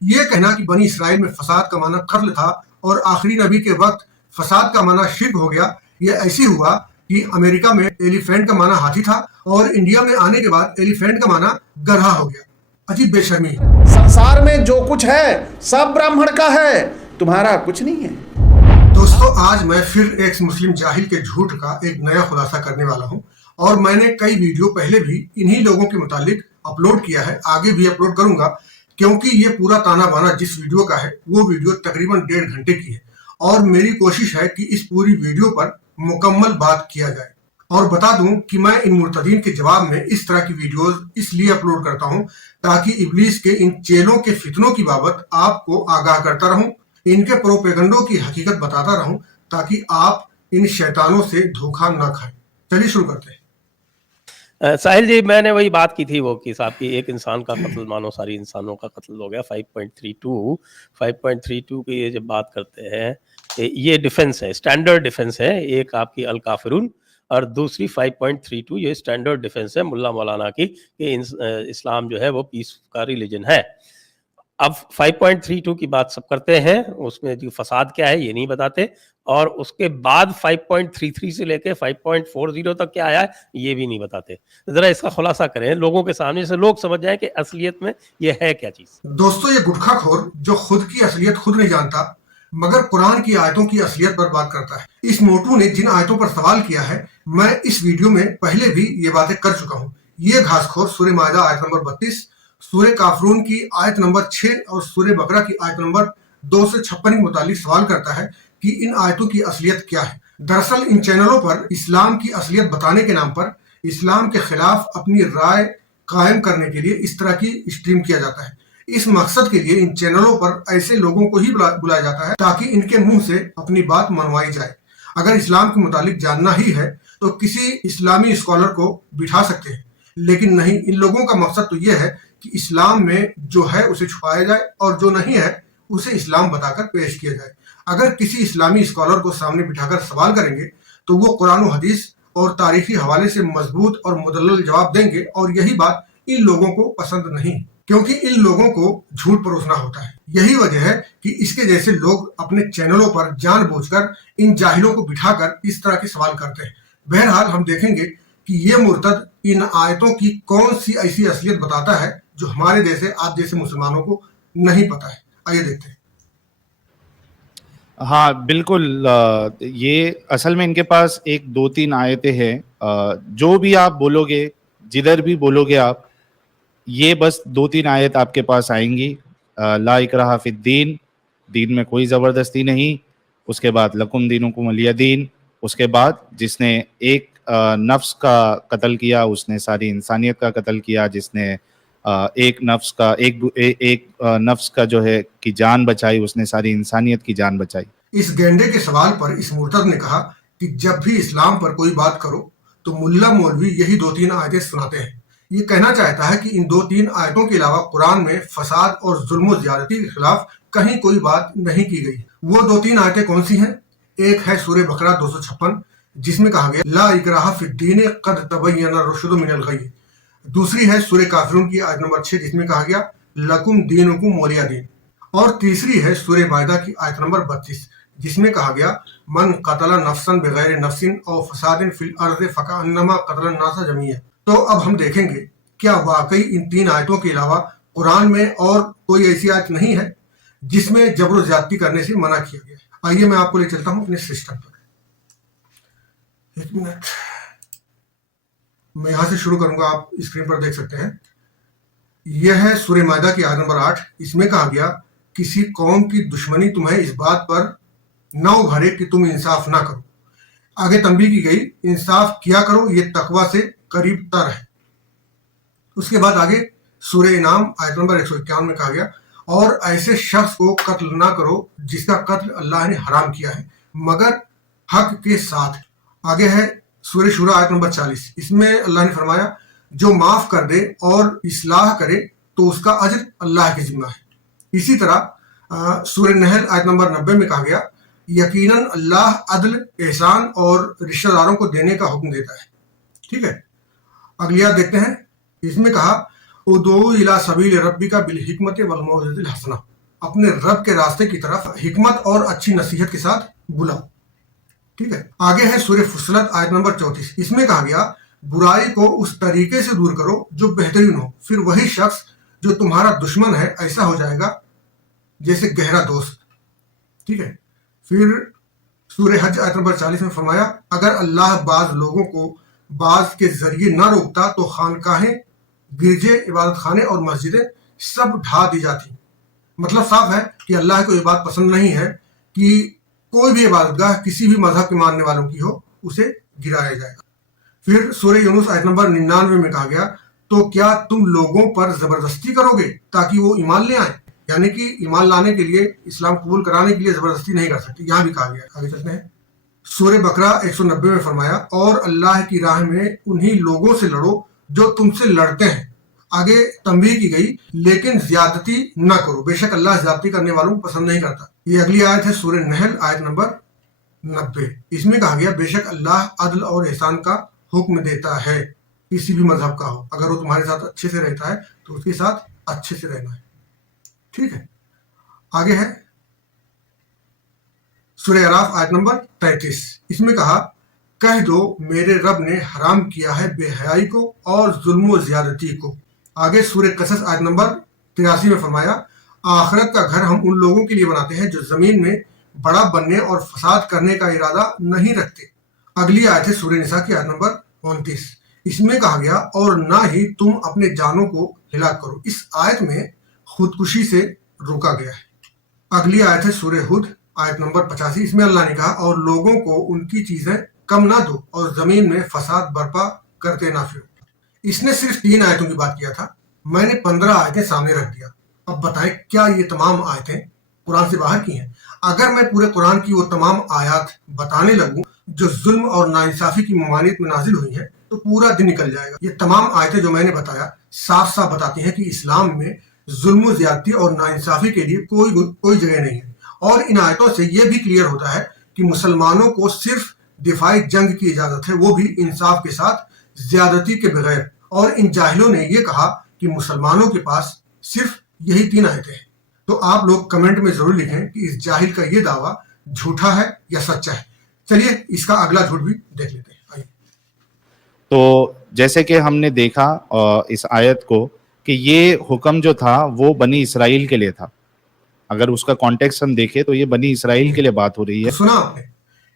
یہ کہنا کہ بنی اسرائیل میں فساد کا معنی قتل تھا اور آخری نبی کے وقت فساد کا معنی شرک ہو گیا، یہ ایسی ہوا کہ امریکہ میں ایلیفینٹ کا معنی ہاتھی تھا اور انڈیا میں آنے کے بعد ایلیفینٹ کا معنی گدھا ہو گیا۔ عجیب بے شرمی۔ संसार में जो कुछ है सब ब्राह्मण का है, तुम्हारा कुछ नहीं है। دوستو آج میں پھر ایک مسلم جاہل کے جھوٹ کا ایک نیا خلاصہ کرنے والا ہوں، اور میں نے کئی ویڈیو پہلے بھی انہی لوگوں کے متعلق اپلوڈ کیا ہے، آگے بھی اپلوڈ کروں گا، کیونکہ یہ پورا تانا بانا جس ویڈیو کا ہے وہ ویڈیو تقریباً 1.5 گھنٹے کی ہے، اور میری کوشش ہے کہ اس پوری ویڈیو پر مکمل بات کیا جائے۔ اور بتا دوں کہ میں ان مرتدین کے جواب میں اس طرح کی ویڈیوز اس لیے اپلوڈ کرتا ہوں تاکہ ابلیس کے ان چیلوں کے فتنوں کی بابت آپ کو آگاہ کرتا رہوں، ان کے پروپیگنڈوں کی حقیقت بتاتا رہوں، تاکہ آپ ان شیطانوں سے دھوکہ نہ کھائیں۔ چلیے شروع کرتے ہیں۔ ساحل جی، میں نے وہی بات کی تھی وہ کہ صاحب کی ایک انسان کا قتل مانو ساری انسانوں کا قتل ہو گیا۔ 5.32 کی یہ جب بات کرتے ہیں یہ ڈیفنس ہے، اسٹینڈرڈ ڈیفنس ہے، ایک آپ کی الکافرون اور دوسری 5.32 یہ اسٹینڈرڈ ڈیفنس ہے ملا مولانا کی کہ اسلام جو ہے وہ پیس کا ریلیجن ہے۔ اب 5.32 کی بات سب کرتے ہیں، اس میں جو فساد کیا ہے یہ نہیں بتاتے، اور اس کے بعد 5.33 سے لے کے 5.40 تک کیا آیا ہے یہ بھی نہیں بتاتے۔ ذرا اس کا خلاصہ کریں لوگوں کے سامنے سے لوگ سمجھ جائیں کہ اصلیت میں یہ ہے کیا چیز۔ دوستو یہ گٹکھا خور جو خود کی اصلیت خود نہیں جانتا مگر قرآن کی آیتوں کی اصلیت پر بات کرتا ہے۔ اس موٹو نے جن آیتوں پر سوال کیا ہے میں اس ویڈیو میں پہلے بھی یہ باتیں کر چکا ہوں۔ یہ گھاس خور سورہ مائدہ آیت نمبر 32، سورہ کافرون کی آیت نمبر 6 اور سورہ بقرہ کی آیت نمبر 256 کے متعلق سوال کرتا ہے کہ ان آیتوں کی اصلیت کیا ہے۔ دراصل ان چینلوں پر اسلام کی اصلیت بتانے کے نام پر اسلام کے خلاف اپنی رائے قائم کرنے کے لیے اس طرح کی اسٹریم کیا جاتا ہے۔ اس مقصد کے لیے ان چینلوں پر ایسے لوگوں کو ہی بلایا جاتا ہے تاکہ ان کے منہ سے اپنی بات منوائی جائے۔ اگر اسلام کے متعلق جاننا ہی ہے تو کسی اسلامی اسکالر کو بٹھا سکتے ہیں، لیکن نہیں، ان لوگوں کا مقصد تو یہ ہے کہ اسلام میں جو ہے اسے چھپایا جائے اور جو نہیں ہے اسے اسلام بتا کر پیش کیا جائے۔ اگر کسی اسلامی اسکالر کو سامنے بٹھا کر سوال کریں گے تو وہ قرآن و حدیث اور تاریخی حوالے سے مضبوط اور مدلل جواب دیں گے، اور یہی بات ان لوگوں کو پسند نہیں، کیونکہ ان لوگوں کو جھوٹ پروسنا ہوتا ہے۔ یہی وجہ ہے کہ اس کے جیسے لوگ اپنے چینلوں پر جان بوجھ کر ان جاہلوں کو بٹھا کر اس طرح کے سوال کرتے ہیں۔ بہرحال ہم دیکھیں گے کہ یہ مرتد ان آیتوں کی کون سی ایسی اصلیت بتاتا ہے جو ہمارے جیسے آپ جیسے مسلمانوں کو نہیں پتا ہے۔ آئیے دیکھتے ہیں۔ ہاں بالکل، یہ اصل میں ان کے پاس 1-2-3 آیتیں ہیں، جو بھی آپ بولو گے، جدھر بھی بولو گے آپ، یہ بس 2-3 آیت آپ کے پاس آئیں گی۔ لا اکراہ فی الدین، دین میں کوئی زبردستی نہیں۔ اس کے بعد لکم دینکم ولی دین، اس کے بعد جس نے ایک نفس کا قتل کیا اس نے ساری انسانیت کا قتل کیا، جس نے ایک نفس کا جو ہے کی جان بچائی اس نے ساری انسانیت کی جان بچائی۔ اس گینڈے کے سوال پر اس مرتد نے کہا کہ جب بھی اسلام پر کوئی بات کرو تو ملا مولوی یہی 2-3 آیتیں سناتے ہیں۔ یہ کہنا چاہتا ہے کہ ان 2-3 آیتوں کے علاوہ قرآن میں فساد اور ظلم و زیادتی کے خلاف کہیں کوئی بات نہیں کی گئی۔ وہ 2-3 آیتیں کون سی ہیں؟ ایک ہے سورہ بقرہ 256 جس میں کہا گیا لا اکراہ فی الدین قد تبین الرشد من الغی۔ دوسری ہے سورہ کافرون کی آیت نمبر 6 جس میں کہا گیا لکم دینکم ولی دین۔ اور تیسری ہے سورہ مائدہ کی آیت نمبر 32 جس میں کہا گیا من قتل نفسا بغیر نفس او فساد فی الارض فکأنما قتل الناس جميعا۔ تو اب ہم دیکھیں گے کیا واقعی ان 3 آیتوں کے علاوہ قرآن میں اور کوئی ایسی آیت نہیں ہے جس میں جبر و زیادتی کرنے سے منع کیا گیا ہے۔ آئیے میں آپ کو لے چلتا ہوں اپنے سسٹم پر۔ ایک منٹ، میں یہاں سے شروع کروں گا، آپ اسکرین پر دیکھ سکتے ہیں۔ یہ ہے سورہ مائدہ کی آیت نمبر 8، اس میں کہا گیا کسی قوم کی دشمنی تمہیں اس بات پر نہ ابھارے کہ تم انصاف نہ کرو۔ آگے تنبیہ کی گئی انصاف کیا کرو، یہ تقوی سے قریب تر ہے۔ اس کے بعد آگے سورہ انعام آیت نمبر 151 میں کہا گیا اور ایسے شخص کو قتل نہ کرو جس کا قتل اللہ نے حرام کیا ہے مگر حق کے ساتھ۔ آگے ہے سورہ شورى آیت نمبر 40، اس میں اللہ نے فرمایا جو معاف کر دے اور اصلاح کرے تو اس کا اجر اللہ کے ذمہ ہے۔ اسی طرح سورہ نحل آیت نمبر 90 میں کہا گیا یقیناً اللہ عدل، احسان اور رشتہ داروں کو دینے کا حکم دیتا ہے۔ ٹھیک ہے، اگلی آیت دیکھتے ہیں۔ اس میں کہا उदू इला सबील रब्बिका बिल हिकमत वल मौइज़तिल हसना, अपने रब के रास्ते की तरफ हिकमत और अच्छी नसीहत के साथ बुलाओ। ठीक है, आगे है सूरह फुस्सिलत आयत नंबर 34। इसमें कहा गया बुराई को उस तरीके से दूर करो जो बेहतरीन हो, फिर वही शख्स जो तुम्हारा दुश्मन है ऐसा हो जाएगा जैसे गहरा दोस्त। ठीक है, फिर सूरह हज आयत नंबर 40 में फरमाया अगर अल्लाह बाज लोगों को बाज के जरिए न रोकता तो खानकाहें, गिरजे, इबादत खाने और मस्जिदें सब ढा दी जाती। मतलब साफ है कि अल्लाह को ये बात पसंद नहीं है कि कोई भी इबादतगाह किसी भी मजहब के मानने वालों की हो, उसे गिराया जाएगा। फिर सूरह यूनुस आयत नंबर 99 में कहा गया तो क्या तुम लोगों पर जबरदस्ती करोगे ताकि वो ईमान ले आए, यानी कि ईमान लाने के लिए, इस्लाम कबूल कराने के लिए जबरदस्ती नहीं कर सकती। यहाँ भी कहा गया। आगे चलते हैं, सूरह बकरा 190 में फरमाया और अल्लाह की राह में उन्हीं लोगों से लड़ो जो तुमसे लड़ते हैं। आगे तंबीह की गई लेकिन ज्यादती न करो, बेशक अल्लाह ज्यादती करने वालों को पसंद नहीं करता। ये अगली आयत है सूरह नहल आयत नंबर 90। इसमें कहा गया बेशक अल्लाह अदल और एहसान का हुक्म देता है, किसी भी मजहब का हो, अगर वो तुम्हारे साथ अच्छे से रहता है तो उसके साथ अच्छे से रहना है। ठीक है, आगे है सूरह अराफ आयत नंबर 33। इसमें कहा कह दो मेरे रब ने हराम किया है बेहयाई को और जुल्म व ज्यादती को। आगे सूरह कसस आयत नंबर 83 में फरमाया आखिरत का घर हम उन लोगों के लिए बनाते हैं जो जमीन में बड़ा बनने और फसाद करने का इरादा नहीं रखते। अगली आयत है सूरह निसा की आयत नंबर 29। इसमें कहा गया और ना ही तुम अपने जानों को हिलाक करो। इस आयत में खुदकुशी से रोका गया है। अगली आयत है सूरह हुद आयत नंबर 85। इसमें अल्लाह ने कहा और लोगों को उनकी चीजें कम ना दो और जमीन में फसाद बर्पा करते ना फिरो। इसने सिर्फ 3 आयतों की बात किया था, मैंने 15 आयतें सामने रख दिया। अब बताएं क्या ये तमाम आयतें कुरान से बाहर की हैं? अगर मैं पूरे कुरान की वो तमाम आयत बताने लगूं जो जुल्म और नाइंसाफी की ममानियत में नाजिल हुई हैं तो पूरा दिन निकल जाएगा। ये तमाम आयतें जो मैंने बताया साफ साफ बताती हैं कि इस्लाम में जुल्म, ज्यादती और नाइंसाफी के लिए कोई जगह नहीं है। और इन आयतों से ये भी क्लियर होता है कि मुसलमानों को सिर्फ दिफाई जंग की इजाजत है, वो भी इंसाफ के साथ, ज्यादती के बगैर। और इन जाहिलों ने ये कहा कि मुसलमानों के पास सिर्फ यही 3 आयतें हैं। तो आप लोग कमेंट में जरूर लिखें कि इस जाहिल का ये दावा झूठा है या सच्चा है। चलिए इसका अगला झूठ भी देख लेते हैं। आइए। तो जैसे कि हमने देखा इस आयत को कि ये हुक्म जो था वो बनी इसराइल के लिए था। अगर उसका कॉन्टेक्स्ट हम देखें तो ये बनी इसराइल के लिए बात हो रही है। तो सुना आपने,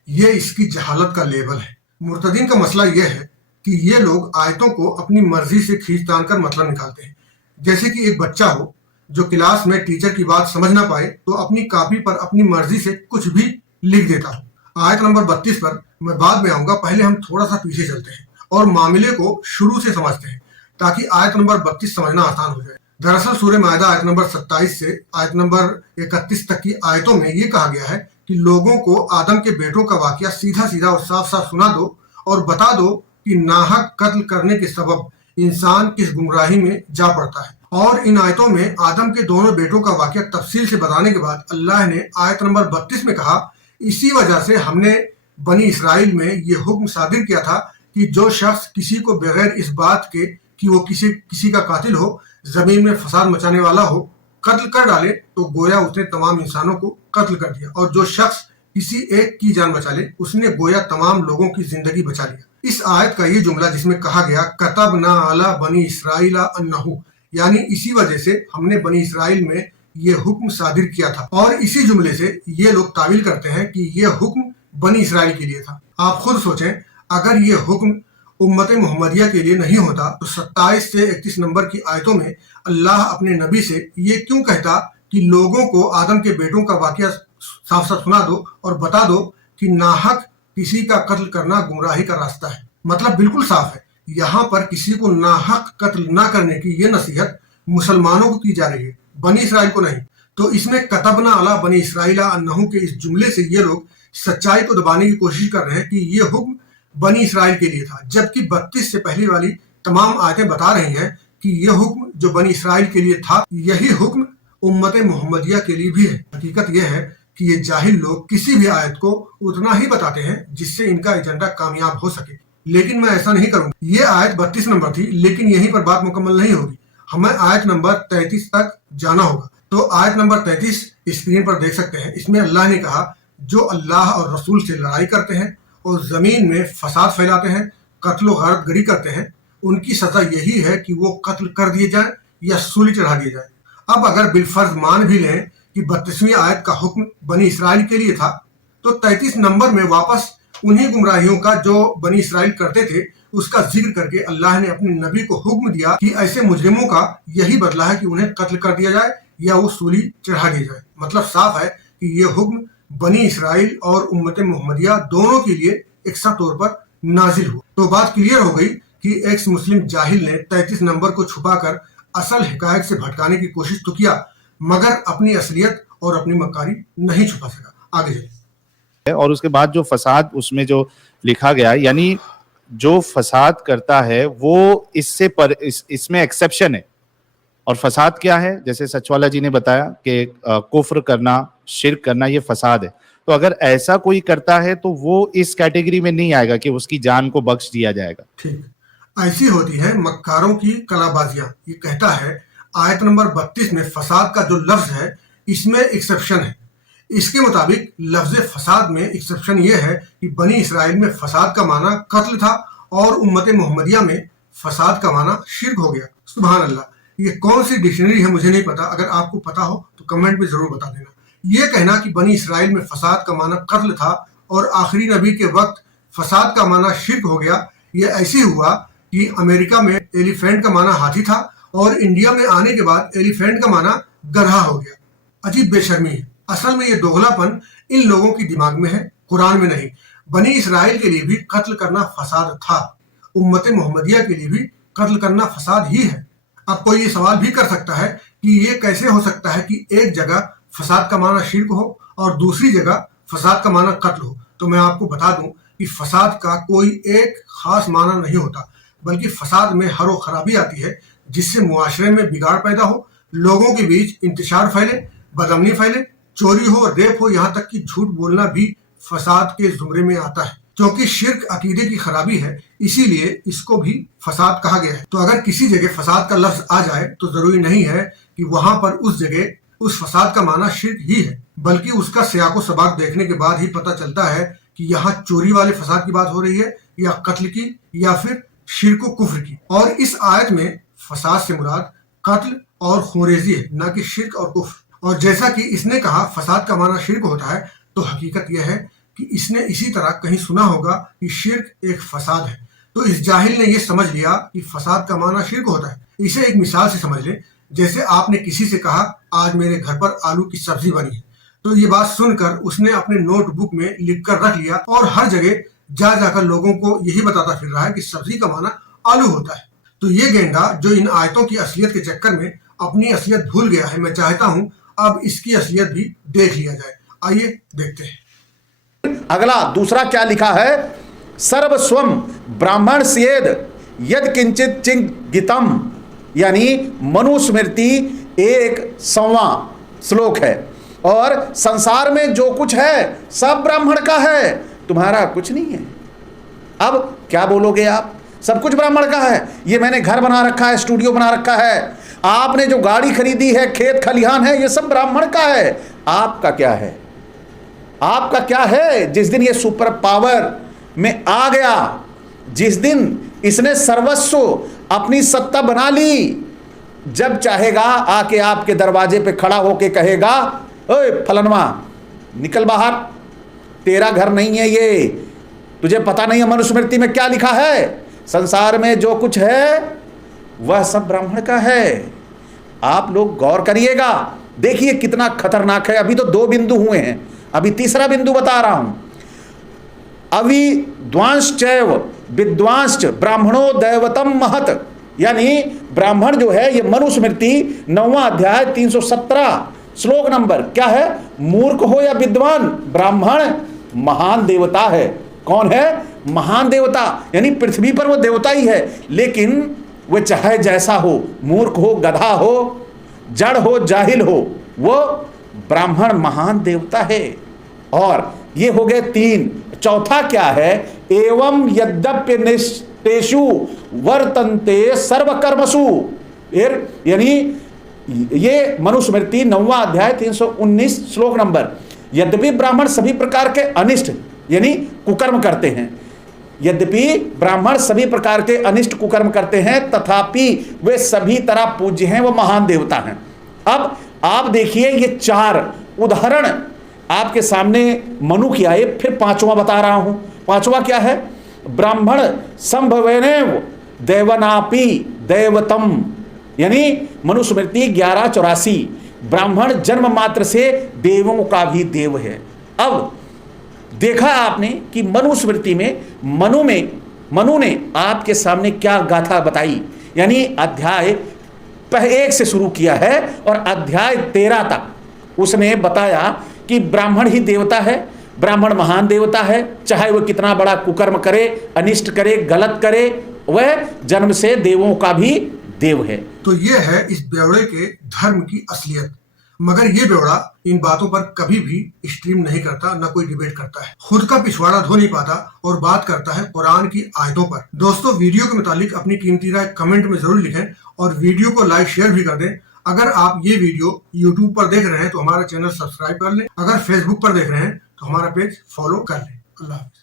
ये इसकी जहालत का लेवल है। मुर्तदीन का मसला यह है कि ये लोग आयतों को अपनी मर्जी से खींच तान कर मतलब निकालते हैं। जैसे कि एक बच्चा हो जो क्लास में टीचर की बात समझ ना पाए तो अपनी कॉपी पर अपनी मर्जी से कुछ भी लिख देता हो। आयत नंबर 32 पर मैं बाद में आऊंगा, पहले हम थोड़ा सा पीछे चलते हैं और मामले को शुरू से समझते हैं ताकि आयत नंबर 32 समझना आसान हो जाए। दरअसल सूरह मायदा आयत नंबर 27 से आयत नंबर 31 तक की आयतों में ये कहा गया है कि लोगों को आदम के बेटों का वाकया सीधा सीधा और साफ साफ सुना दो और बता दो कि नाहक कत्ल करने के सबब इंसान किस गुमराही में जा पड़ता है। और इन आयतों में आदम के दोनों बेटों का वाकया तफसील से बताने के बाद अल्लाह ने आयत नंबर 32 में कहा इसी वजह से हमने बनी इसराइल में ये हुक्म सादिर किया था कि जो शख्स किसी को बगैर इस बात के कि वो किसी का कातिल हो, जमीन में फसाद मचाने वाला हो, कत्ल कर डाले तो गोया उसने तमाम इंसानों को कत्ल कर दिया। और जो शख्स किसी एक की जान बचा ले उसने गोया तमाम लोगों की जिंदगी बचा लिया। इस आयत का ये जुमला जिसमें कहा गया कतबना अला बनी इसराइल अन्नहु, यानी इसी वजह से हमने बनी इसराइल में ये हुक्म सादिर किया था। और इसी जुमले से ये लोग तावील करते हैं कि ये हुक्म बनी इसराइल के लिए था। आप खुद सोचें, अगर ये हुक्म उम्मत मोहम्मदिया के लिए नहीं होता तो 27 से 31 नंबर की आयतों में अल्लाह अपने नबी से ये क्यों कहता कि लोगों को आदम के बेटों का वाकया साफ साफ सुना दो और बता दो कि नाहक किसी का कत्ल करना गुमराही का रास्ता है। मतलब बिल्कुल साफ है, यहाँ पर किसी को नाहक कत्ल ना करने की ये नसीहत मुसलमानों को की जा रही है, बनी इसराइल को नहीं। तो इसमें कतबना अला बनी इसराइल अन्नहु के इस जुमले से ये लोग सच्चाई को दबाने की कोशिश कर रहे हैं कि ये हुक्म बनी इसराइल के लिए था, जबकि 32 से पहले वाली तमाम आयतें बता रही हैं कि यह हुक्म जो बनी इसराइल के लिए था यही हुक्म उम्मत मोहम्मदिया के लिए भी है। हकीकत यह है कि ये जाहिल लोग किसी भी आयत को उतना ही बताते हैं जिससे इनका एजेंडा कामयाब हो सके, लेकिन मैं ऐसा नहीं करूंगा। ये आयत 32 नंबर थी, लेकिन यहीं पर बात मुकम्मल नहीं होगी। हमें आयत नंबर 33 तक जाना होगा। तो आयत नंबर 33 स्क्रीन पर देख सकते हैं। इसमें अल्लाह ने कहा, जो अल्लाह और रसूल से लड़ाई करते हैं और जमीन में फसाद फैलाते हैं, कत्ल व गारतगरी करते हैं, उनकी सजा यही है कि वो कत्ल कर दिए जाएं या सूली चढ़ा दिए जाएं। अब अगर बिलफर्ज मान भी लें कि 32वीं आयत का हुक्म बनी इसराइल के लिए था, तो 33 नंबर में वापस उन्हीं गुमराहियों का जो बनी इसराइल करते थे उसका जिक्र करके अल्लाह ने अपने नबी को हुक्म दिया कि ऐसे मुजरिमों का यही बदला है कि उन्हें कत्ल कर दिया जाए या वो सूली चढ़ा दिया जाए। मतलब साफ है कि ये हुक्म बनी इसराइल और उम्मत मोहम्मदिया दोनों के लिए एकसा तौर पर नाजिल हुआ। तो बात क्लियर हो गई कि एक्स मुस्लिम जाहिल ने 33 नंबर को छुपाकर असल हिकायत से भटकाने की कोशिश तो किया, मगर अपनी असलियत और अपनी मक्कारी नहीं छुपा सका। आगे चलिए। और उसके बाद जो फसाद उसमें जो लिखा गया, यानी जो फसाद करता है वो इससे पर इसमें एक्सेप्शन है। और फसाद क्या है, जैसे सचवाला जी ने बताया कि कुफ्र करना, शिर्क करना, ये फसाद है। तो अगर ऐसा कोई करता है तो वो इस कैटेगरी में नहीं आएगा कि उसकी जान को बख्श दिया जाएगा। ठीक, ऐसी होती है मक्कारों की कलाबाजियां। ये कहता है आयत नंबर 32 में फसाद का जो लफ्ज है इसमें एक्सेप्शन है। इसके मुताबिक लफ्ज फसाद में एक्सेप्शन ये है कि बनी इसराइल में फसाद का माना कत्ल था और उम्मत मोहम्मदिया में फसाद का माना शिर्क हो गया। सुभान अल्लाह। ये कौन सी डिक्शनरी है मुझे नहीं पता, अगर आपको पता हो तो कमेंट में जरूर बता देना। ये कहना कि बनी इसराइल में फसाद का माना कत्ल था और आखिरी नबी के वक्त फसाद का माना शिर्क हो गया, ये ऐसे हुआ कि अमेरिका में एलिफेंट का माना हाथी था और इंडिया में आने के बाद एलिफेंट का माना गधा हो गया। अजीब बेशर्मी है। असल में ये दोगलापन इन लोगों की दिमाग में है, कुरान में नहीं। बनी इसराइल के लिए भी कत्ल करना फसाद था, उम्मत मोहम्मदिया के लिए भी कत्ल करना फसाद ही है। अब कोई ये सवाल भी कर सकता है कि ये कैसे हो सकता है कि एक जगह फसाद का माना शिर्क हो और दूसरी जगह फसाद का माना कत्ल हो। तो मैं आपको बता दूं कि फसाद का कोई एक खास माना नहीं होता, बल्कि फसाद में हरो खराबी आती है जिससे मुआशरे में बिगाड़ पैदा हो, लोगों के बीच इंतशार फैले, बदअमनी फैले, चोरी हो, रेप हो, यहाँ तक कि झूठ बोलना भी फसाद के जुमरे में आता है। क्योंकि शिर्क अकीदे की खराबी है, इसीलिए इसको भी फसाद कहा गया है। तो अगर किसी जगह फसाद का लफ्ज आ जाए तो जरूरी नहीं है कि वहां पर उस जगह उस फसाद का माना शिर्क ही है, बल्कि उसका सियाको सबाक देखने के बाद ही पता चलता है कि यहाँ चोरी वाले फसाद की बात हो रही है या कत्ल की या फिर शिर्क व कुफ्र की। और इस आयत में फसाद से मुराद कत्ल और खूनरेजी है, न कि शिर्क और कुफ्र। और जैसा कि इसने कहा फसाद का माना शिर्क होता है, तो हकीकत यह है कि इसने इसी तरह कहीं सुना होगा कि शिर्क एक फसाद है। तो इस जाहिल ने यह समझ लिया कि फसाद का माना शिर्क होता है। इसे एक मिसाल से समझ ले, जैसे आपने किसी से कहा आज मेरे घर पर आलू की सब्जी बनी है, तो ये बात सुनकर उसने अपने नोटबुक में लिख कर रख लिया और हर जगह जा जाकर लोगों को यही बताता फिर रहा है कि सब्जी का माना आलू होता है। तो ये गेंडा जो इन आयतों की असलियत के चक्कर में अपनी असलियत भूल गया है, मैं चाहता हूं अब इसकी असलियत भी देख लिया जाए। आइए देखते हैं। अगला दूसरा क्या लिखा है, सर्वस्वम ब्राह्मण स्येद यद किंचित चिंगितम, यानी मनुस्मृति 1 श्लोक है। और संसार में जो कुछ है सब ब्राह्मण का है, तुम्हारा कुछ नहीं है। अब क्या बोलोगे आप, सब कुछ ब्राह्मण का है। ये मैंने घर बना रखा है, स्टूडियो बना रखा है, आपने जो गाड़ी खरीदी है, खेत खलिहान है, ये सब ब्राह्मण का है। आपका क्या है, आपका क्या है? जिस दिन ये सुपर पावर में आ गया, जिस दिन इसने सर्वस्व अपनी सत्ता बना ली, जब चाहेगा आके आपके दरवाजे पे खड़ा होके कहेगा, ओए फलनवा निकल बाहर, तेरा घर नहीं है ये, तुझे पता नहीं है मनुस्मृति में क्या लिखा है, संसार में जो कुछ है वह सब ब्राह्मण का है। आप लोग गौर करिएगा, देखिए कितना खतरनाक है। अभी तो 2 बिंदु हुए हैं, अभी तीसरा बिंदु बता रहा हूं। अविद्वांश्चैव विद्वांश्च ब्राह्मणो दैवतम महत, यानी ब्राह्मण जो है ये मनुस्मृति 9वां अध्याय 317 श्लोक नंबर क्या है, मूर्ख हो या विद्वान, ब्राह्मण महान देवता है। कौन है? महान देवता, यानी पृथ्वी पर वो देवता ही है, लेकिन वो चाहे जैसा हो, मूर्ख हो, गधा हो, जड़ हो, जाहिल हो, वो ब्राह्मण महान देवता है। और ये हो गए 3। चौथा क्या है, एवं यद्यप्य निष्ठेषु वर्तन्ते सर्वकर्मसु, फिर यानी ये मनुस्मृति 9वां अध्याय 319 श्लोक नंबर, यद्यपि ब्राह्मण सभी प्रकार के अनिष्ट यानी कुकर्म करते हैं, यद्यपि ब्राह्मण सभी प्रकार के अनिष्ट कुकर्म करते हैं, तथापि वे सभी तरह पूज्य हैं, वो महान देवता हैं। अब आप देखिए ये 4 उदाहरण आपके सामने मनु की आए, फिर 5वां बता रहा हूं। 5वां क्या है? ब्राह्मण संभवेनेव देवनापि देवतम, यानी मनुस्मृति 1184, ब्राह्मण जन्म मात्र से देवों का भी देव है। अब देखा आपने कि मनुस्मृति में मनु ने आपके सामने क्या गाथा बताई, यानी अध्याय 1 से शुरू किया है और अध्याय 13 तक उसने बताया कि ब्राह्मण ही देवता है, ब्राह्मण महान देवता है, चाहे वह कितना बड़ा कुकर्म करे, अनिष्ट करे, गलत करे, वह जन्म से देवों का भी देव है। तो ये है इस बेवड़े के धर्म की असलियत। मगर ये बेवड़ा इन बातों पर कभी भी स्ट्रीम नहीं करता, न कोई डिबेट करता है, खुद का पिछवाड़ा धो नहीं पाता और बात करता है कुरान की आयतों पर। दोस्तों, वीडियो के मुतालिक अपनी कीमती राय कमेंट में जरूर लिखें और वीडियो को लाइक शेयर भी कर दें। अगर आप ये वीडियो यूट्यूब पर देख रहे हैं तो हमारा चैनल सब्सक्राइब कर लें, अगर फेसबुक पर देख रहे हैं तो हमारा पेज फॉलो कर लें। अल्लाह हाफ़िज़।